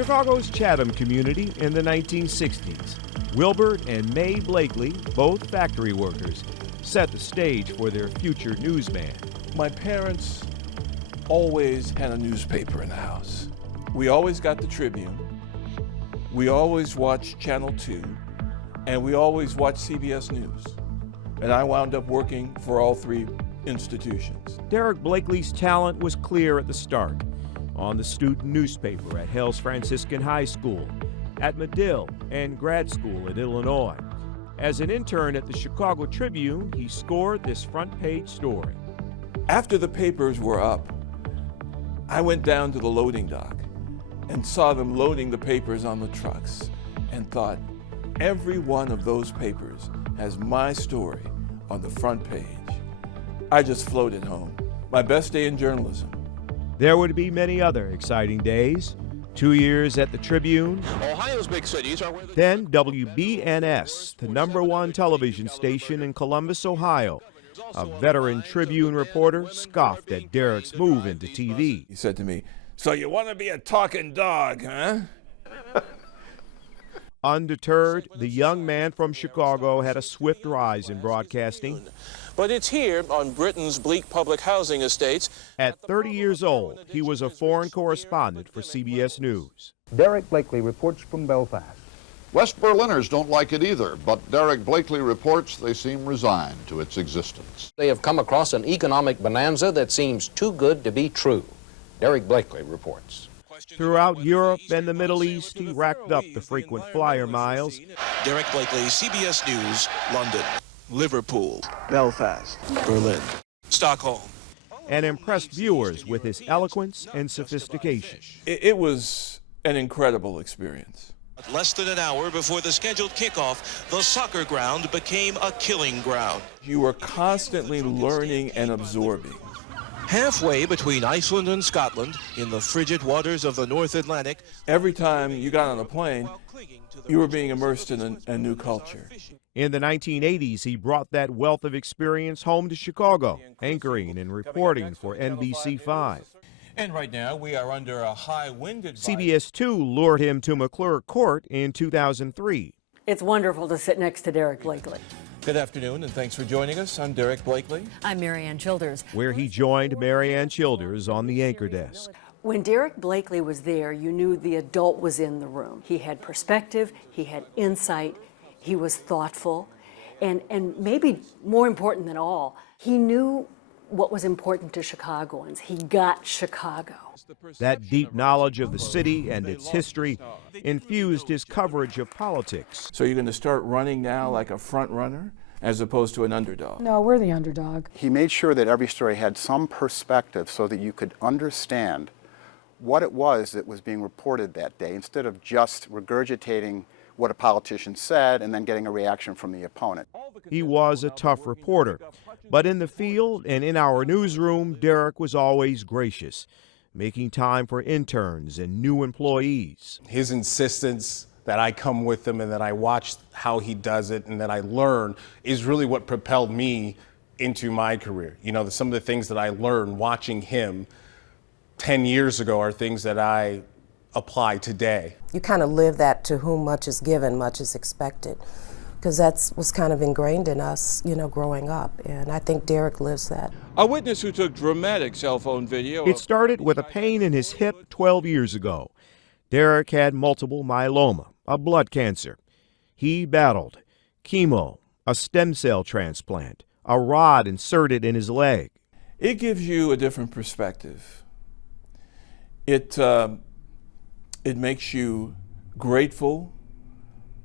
Chicago's Chatham community in the 1960s. Wilbert and May Blakley, both factory workers, set the stage for their future newsman. My parents always had a newspaper in the house. We always got the Tribune. We always watched Channel 2, and we always watched CBS News. And I wound up working for all three institutions. Derrick Blakley's talent was clear at the start. On the student newspaper at Hales Franciscan High School, at Medill, and grad school at Illinois. As an intern at the Chicago Tribune, he scored this front-page story. After the papers were up, I went down to the loading dock and saw them loading the papers on the trucks and thought, every one of those papers has my story on the front page. I just floated home. My best day in journalism. There would be many other exciting days. 2 years at the Tribune. Ohio's big cities are where Then WBNS, the #1 television station in Columbus, Ohio. A veteran Tribune reporter scoffed at Derrick's move into TV. He said to me, "So you want to be a talking dog, huh?" Undeterred, the young man from Chicago had a swift rise in broadcasting. But it's here on Britain's bleak public housing estates. At 30 years old, he was a foreign correspondent for CBS News. Derrick Blakley reports from Belfast. West Berliners don't like it either, but Derrick Blakley reports they seem resigned to its existence. They have come across an economic bonanza that seems too good to be true. Derrick Blakley reports. Throughout Europe and the Middle East, he racked up the frequent flyer miles. Derrick Blakley, CBS News, London, Liverpool, Belfast, Berlin, Stockholm. And impressed viewers with his eloquence and sophistication. It was an incredible experience. Less than an hour before the scheduled kickoff, the soccer ground became a killing ground. You were constantly learning and absorbing. Halfway between Iceland and Scotland, in the frigid waters of the North Atlantic, Every time you got on a plane, you were being immersed in a new culture. In the 1980s, he brought that wealth of experience home to Chicago, anchoring and reporting for NBC5. And right now, we are under a high wind advisory. CBS 2 lured him to McClure Court in 2003. It's wonderful to sit next to Derrick Blakley. Good afternoon, and thanks for joining us. I'm Derrick Blakley. I'm Marianne Childers. Where he joined Marianne Childers on the anchor desk. When Derrick Blakley was there, you knew the adult was in the room. He had perspective, he had insight, he was thoughtful, and maybe more important than all, he knew what was important to Chicagoans. He got Chicago. That deep knowledge of the city and its history infused his coverage of politics. So you're going to start running now like a front runner as opposed to an underdog? No, we're the underdog. He made sure that every story had some perspective so that you could understand what it was that was being reported that day, instead of just regurgitating what a politician said and then getting a reaction from the opponent. He was a tough reporter, but in the field and in our newsroom, Derrick was always gracious, making time for interns and new employees. His insistence that I come with him and that I watch how he does it and that I learn is really what propelled me into my career. You know, some of the things that I learned watching him 10 years ago are things that I apply today. You kind of live that to whom much is given, much is expected, because that was kind of ingrained in us, you know, growing up, and I think Derrick lives that. A witness who took dramatic cell phone video. It started with a pain in his hip 12 years ago. Derrick had multiple myeloma, a blood cancer. He battled chemo, a stem cell transplant, a rod inserted in his leg. It gives you a different perspective. It makes you grateful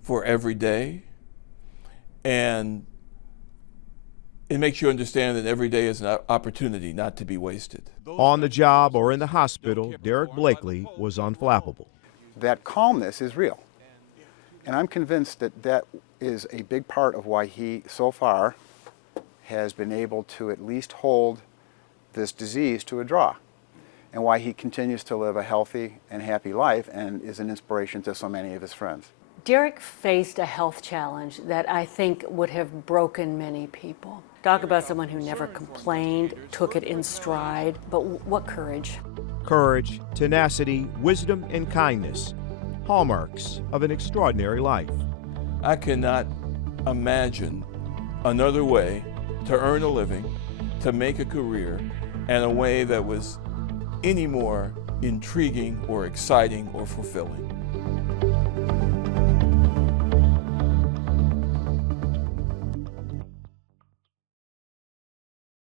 for every day, and it makes you understand that every day is an opportunity not to be wasted. On the job or in the hospital, Derrick Blakley was unflappable. That calmness is real, and I'm convinced that that is a big part of why he, so far, has been able to at least hold this disease to a draw, and why he continues to live a healthy and happy life and is an inspiration to so many of his friends. Derrick faced a health challenge that I think would have broken many people. Talk about someone who never complained, took it in stride, but what courage. Courage, tenacity, wisdom, and kindness. hallmarks of an extraordinary life. I cannot imagine another way to earn a living, to make a career, and a way that was any more intriguing or exciting or fulfilling.